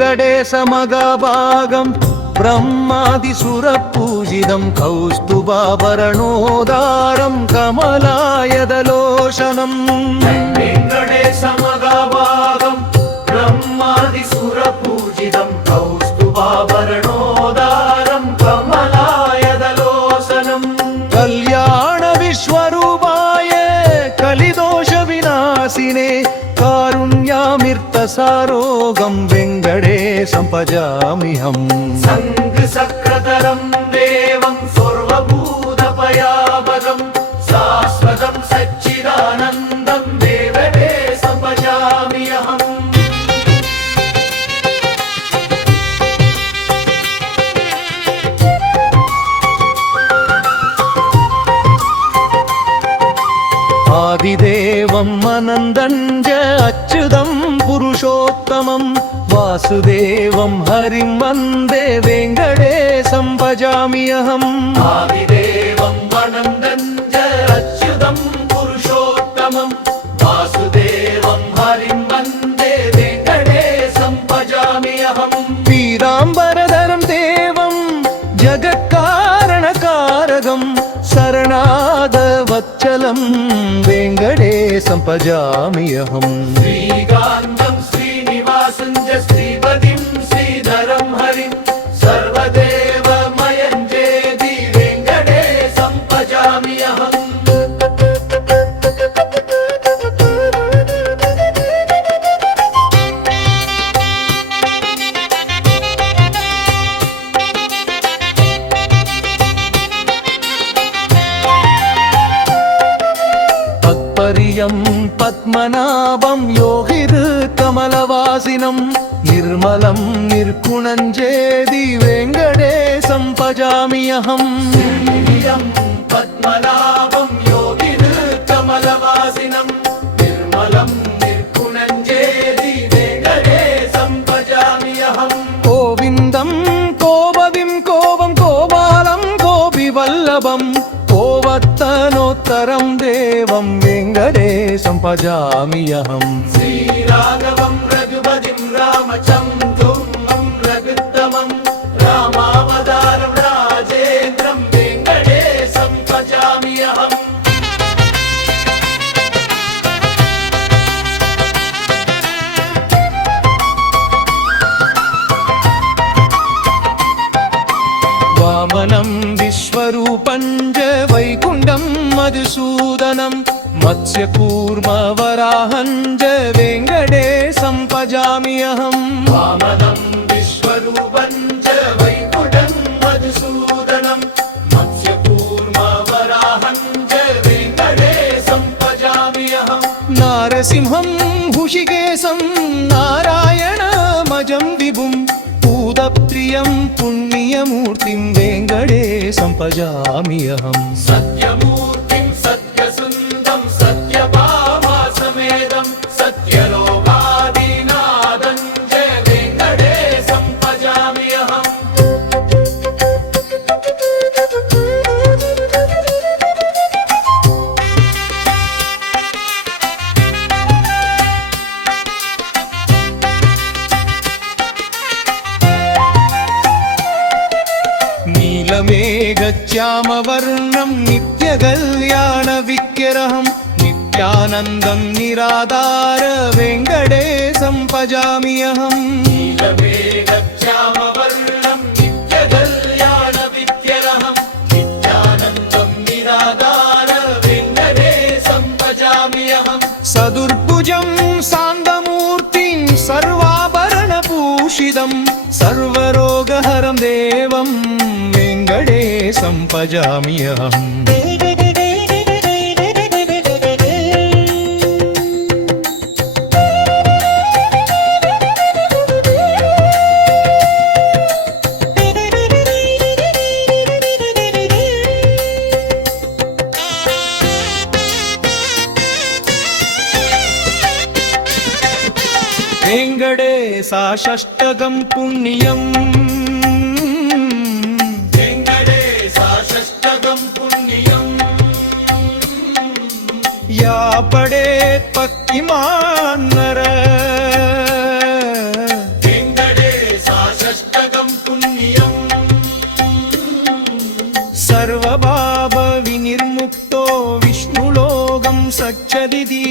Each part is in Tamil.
वेङ्कटेशमगभागं ब्रह्मादिसुरपूजितं कौस्तुभाभरणोदारं कमलायदलोचनं वेङ्कटेशमगभागं ब्रह्मादिसुरपूजितं कौस्तुभाभरणोदारं कमलायदलोचनं कल्याण विश्वरूपाय कलिदोषविनाशिने कारुण्यामृतसारोगं वेङ्कटेशं भजाम्यहम् शङ्खचक्रधरं देवं सर्वभूतभयापदं शाश्वतं सच्चिदानन्दं वेङ्कटेशं भजाम्यहम् आदिदेवम् अनन्दं च अच्युतं पुरुषोत्तमं वासुदेवं हरिं वन्दे वेङ्कटेशं भजाम्यहम् आदिदेवं अनन्दं च अच्युतं पुरुषोत्तमं वासुदेवं हरिं वन्दे वेङ्कटेशं भजाम्यहम् पीताम्बरधरं देवं जगत्कारणकारकं शरणागतवत्सलं वेङ्कटेशं भजाम्यहम् श्रीकान्तं श्रीनिवासं च श्रीपतिं श्रीधरं हरिं सर्वदेवमयं चेति वेङ्कटेशं भजाम्यहम् तत्पर्यं पद्मनाभं योगिकमलवासिनं निर्मलं निर्गुणं चेदि वेङ्कटेशं भजाम्यहम् पद्मनाभं योगिकमलवासिनं निर्मलं निर्गुणं चेति वेङ्कटेशं भजाम्यहम् गोविन्दं गोपतिं कोपं गोपालं गोपिवल्लभं गोवर्धनोत्तरं देवं वेङ्कटेशं भजाम्यहम् श्रीराघवं रघुपतिं रामचन्द्रं रघुत्तमं रामावतारं राजेन्द्रं वेङ्कटेशं भजाम्यहम् वामनं विश्वरूपं च वैकुण्ठं मधुसूदनं मत्स्यकूर्मवराहं च वेङ्कटेशं भजाम्यहम् वामनं विश्वरूपं च वैकुण्ठं मधुसूदनं मत्स्यकूर्मवराहं च वेङ्कटेशं भजाम्यहम् नारसिंहं हृषिकेशं नारायणमजं विभुं भूतप्रियं पुण्यमूर्तिं वेङ्कटेशं भजाम्यहम् सत्यमूर्तिं सत्यसुन्दं सत्यभामासमेतं सत्यलोकादिनाथं च वेङ्कटेशं भजाम्यहम् नीलमेघश्यामवर्णं नित्यकल्याणविग्रहं नित्यानन्दं निराधार वेङ्कटेशं भजाम्यहम् नीलमेघश्यामवर्णं नित्यकल्याणविग्रहं नित्यानन्दं निराधार वेङ्कटेशं भजाम्यहम् सदुर्भुजं शान्तमूर्तिं सर्वाभरणभूषितं सर्वरोगहरं देवं वेङ्कटेशं भजाम्यहम् वेङ्कटेशाष्टकं पुण्यम् वेङ्कटेशाष्टकं पुण्यम् या पडेत् पक्तिमान् नर वेङ्कटेशाष्टकं सच्चदिति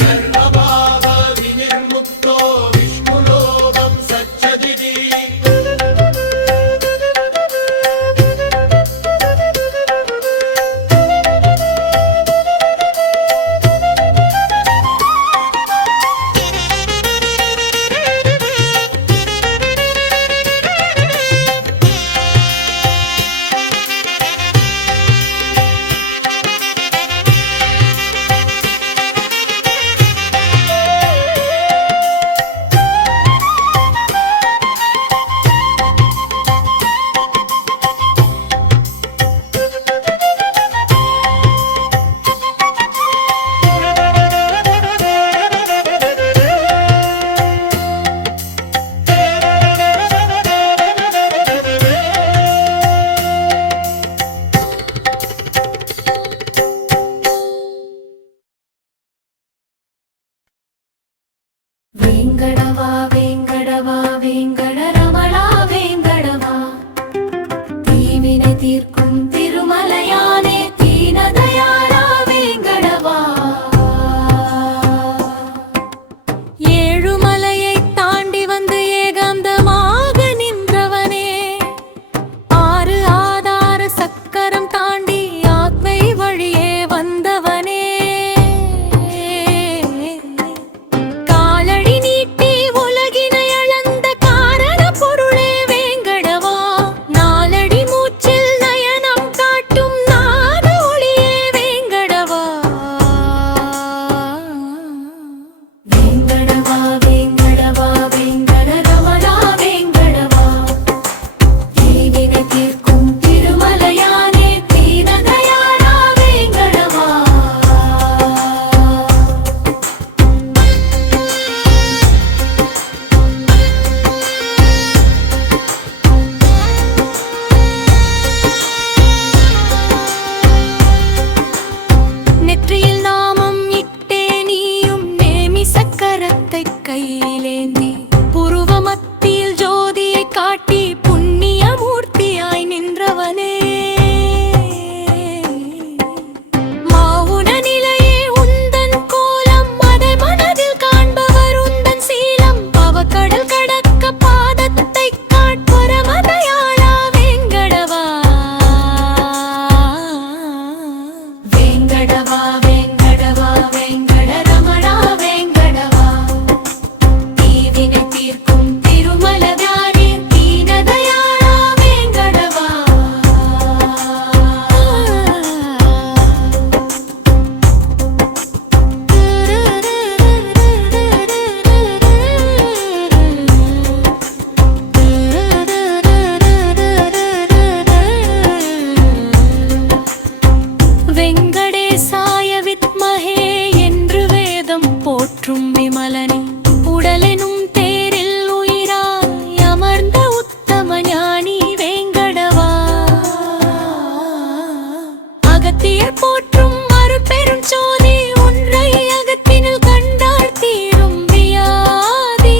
सर्वभाव विनिर्मुक्तो विष्णुलोकं सच्चदिति वेंगडवा वेंगडवा वेंगडरमणा वेंगडवा தீவினை தீர்க்கும் திருமலையானே தீனதயாளா வேங்கடவா ஏழுமலையை தாண்டி வந்து ஏகாந்தமாக நின்றவனே ஆறு ஆதார சக்கரம் தாண்டி ஆத்மை வழியே வந்தவனே கையிலேந்தி புருவ மத்தியில் ஜோதியை காட்டி புண்ணிய மூர்த்தியாய் நின்றவனே மாவுன நிலையே உந்தன் கோலம் அதை மனதில் காண்பவர் உந்தன் சீலம் பவக்கடல் கடக்க பாதத்தை காட்பரமதயாளா வேங்கடவா வேங்கடவா வேங்கடவா வேங்கடரமணா வேங்கடவா தீவினை தீர்க்கும் திருமலதானே தீனதயாளா வேங்கடவா வெங்கடேசாய வித்மஹே என்று வேதம் போற்றும் விமலனே உடலெனும் தேரில் உயிராய் அமர்ந்த உத்தம ஞானி வேங்கடவா அகத்தியர் போற்றும் அருட்பெரும் சோதி ஒன்றை அகத்தினில் கண்டால் தீரும் வியாதி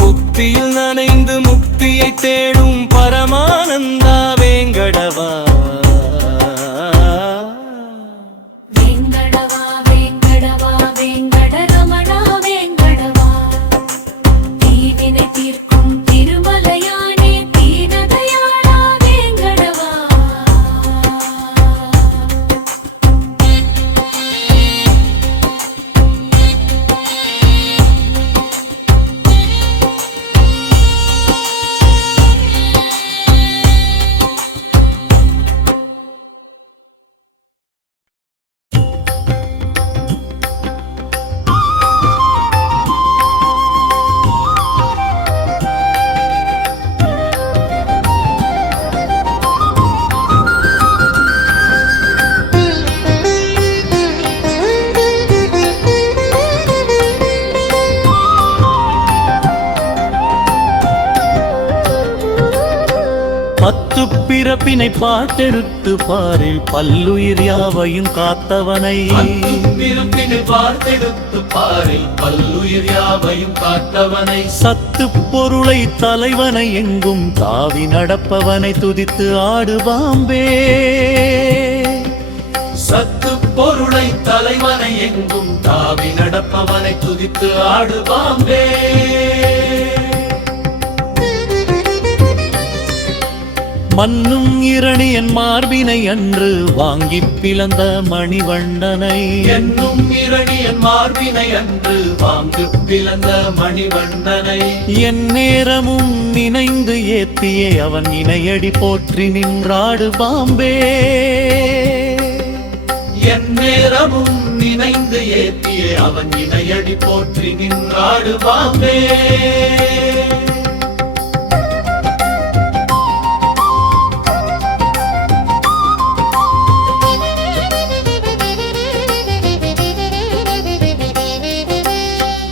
புக்தியில் நனைந்து முக்தியை தேடும் பரமானந்தா வேங்கடவா பத்து பிறப்பினை பார்த்தெடுத்து பாரில் பல்லுயிர் யாவையும் காத்தவனை பிறப்பினை பார்த்தெடுத்து பாரில் பல்லுயிர் யாவையும் காத்தவனை சத்து பொருளை தலைவனை எங்கும் தாவி நடப்பவனை துதித்து ஆடுவாம்பே சத்து பொருளை தலைவனை எங்கும் தாவி நடப்பவனை துதித்து ஆடுவாம்பே மண்ணும் இரணியன் மார்பினை அன்று வாங்கி பிளந்த மணிவண்ணனை என்னும் இரணியன் மார்பினை அன்று வாங்கு பிளந்த மணிவண்ணனை என் நேரமும் நினைந்து ஏத்தியே அவன் இணையடி போற்றி நின்றாடு பாம்பே என் நேரமும் நினைந்து ஏத்தியே அவன் இணையடி போற்றி நின்றாடு பாம்பே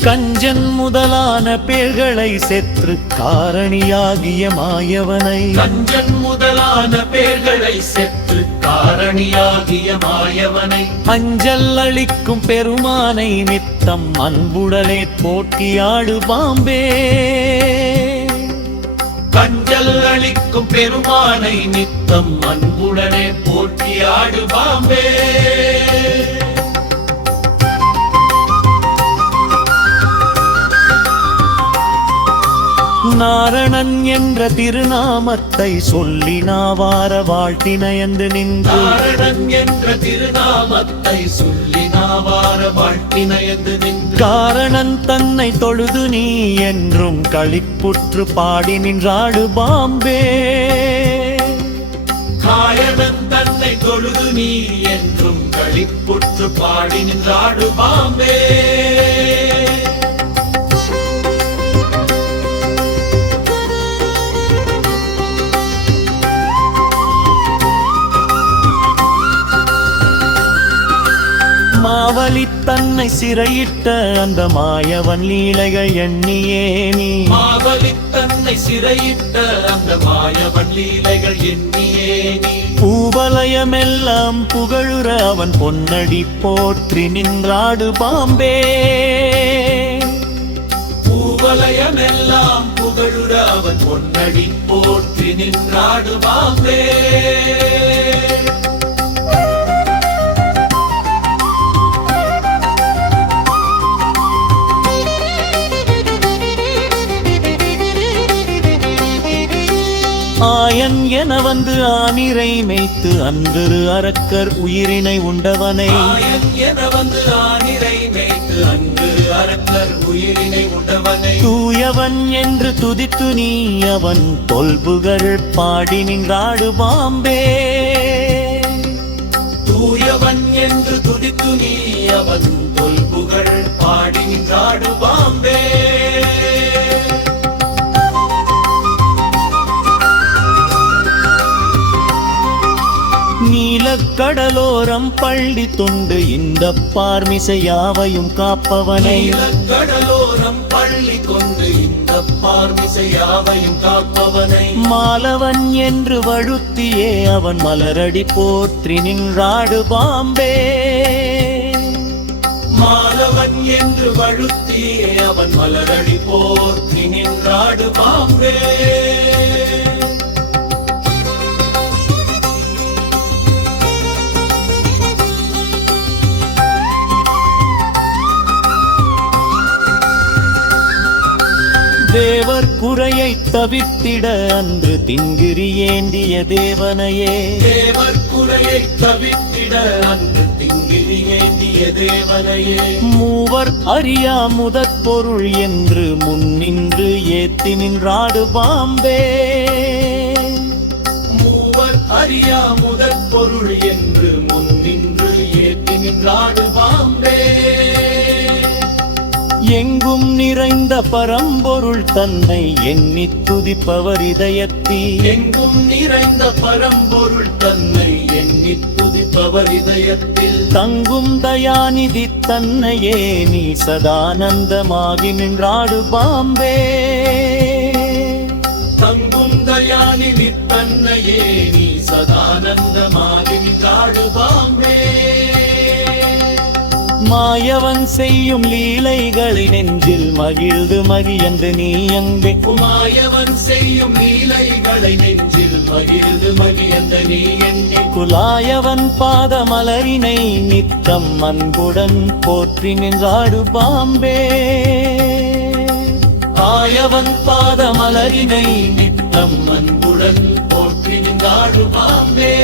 கஞ்சன் முதலான பேர்களை செற்று காரணியாகிய மாயவனை கஞ்சன் முதலான பேர்களை செற்று காரணியாகிய மாயவனை அஞ்சல் அளிக்கும் பெருமானை நித்தம் அன்புடலே போட்டியாடு பாம்பே கஞ்சல் அளிக்கும் பெருமானை நித்தம் அன்புடனே போட்டியாடு பாம்பே நாரணன் என்ற திருநாமத்தை சொல்லி நாவார வாழ்த்தினயந்து நின்று நாரணன் என்ற திருநாமத்தை சொல்லி நாவார வாழ்த்தினயந்து நின்று காரணன் தன்னை தொழுது நீ என்றும் களிப்புற்று பாடி நின்றாடு பாம்பே காயனன் தன்னை தொழுது நீ என்றும் களிப்புற்று பாடி நின்றாடு பாம்பே மாவலி தன்னை சிறையிட்ட அந்த மாயவன் லீலைகள் எண்ணியே நீ மாவலி தன்னை சிறையிட்ட அந்த மாயவன் லீலைகள் எண்ணியே நீ பூவலயமெல்லாம் புகழுற அவன் பொன்னடி போற்றி நின்றாடு பாம்பே பூவலயமெல்லாம் புகழுற அவன் பொன்னடி போற்றி நின்றாடு பாம்பே ஆயன் என வந்து ஆனிரை மேய்த்து அன்று அரக்கர் உயிரினை உண்டவனை ஆயன் என வந்து ஆனிரை மேய்த்து அன்று அரக்கர் உயிரினை உண்டவனை தூயவன் என்று துதித்து நீ அவன் தொல்புகழ் பாடி நின்றாடு பாம்பே தூயவன் என்று துதித்து நீ அவன் தொல்புகழ் பாடி நின்றாடு பாம்பே நீலக்கடலோரம் பள்ளி தொண்டு இந்த பார்மிசையாவையும் காப்பவனை கடலோரம் பள்ளி கொண்டு இந்த பார்மிசையாவையும் காப்பவனை மாலவன் என்று வழுத்தியே அவன் மலரடி போற்றி நின்றாடு பாம்பே மாலவன் என்று வழுத்தியே அவன் மலரடி போற்றி நின்றாடு பாம்பே தேவர் குறையை தவிர்த்திட அன்று திங்கிரி ஏந்திய தேவனையே தேவர் குறையை தவிர்த்திட அன்று திங்கிரி ஏந்திய தேவனையே மூவர் அறியா முதற் பொருள் என்று முன்னின்று ஏத்தி நின்றாடு பாம்பே மூவர் அறியா முதற் பொருள் என்று முன்னின்று ஏத்தி நின்றாடு பாம்பே எங்கும் நிறைந்த பரம்பொருள் தன்னை எண்ணித் துதிப்பவர் இதயத்தில் எங்கும் நிறைந்த பரம்பொருள் தன்னை எண்ணித் துதிப்பவர் இதயத்தில் தங்கும் தயாநிதி தன்னையே நீ சதானந்தமாகி நின்றாடு பாம்பே தங்கும் தயாநிதி நித்தன்னையே நீ சதானந்தமாகி நின்றாடு பாம்பே மாயவன் செய்யும் லீலைகளை நெஞ்சில் மகிழ்ந்து மகிழ்ந்து நீ அன்பே மாயவன் செய்யும் லீலைகளை நெஞ்சில் மகிழ்ந்து மகிழ்ந்த நீ என்னை குலாயவன் பாதமலரினை நித்தம் அன்புடன் போற்றி நின்றாடு பாம்பே ஆயவன் பாதமலரினை நித்தம் அன்புடன் போற்றி நின்றாடு பாம்பே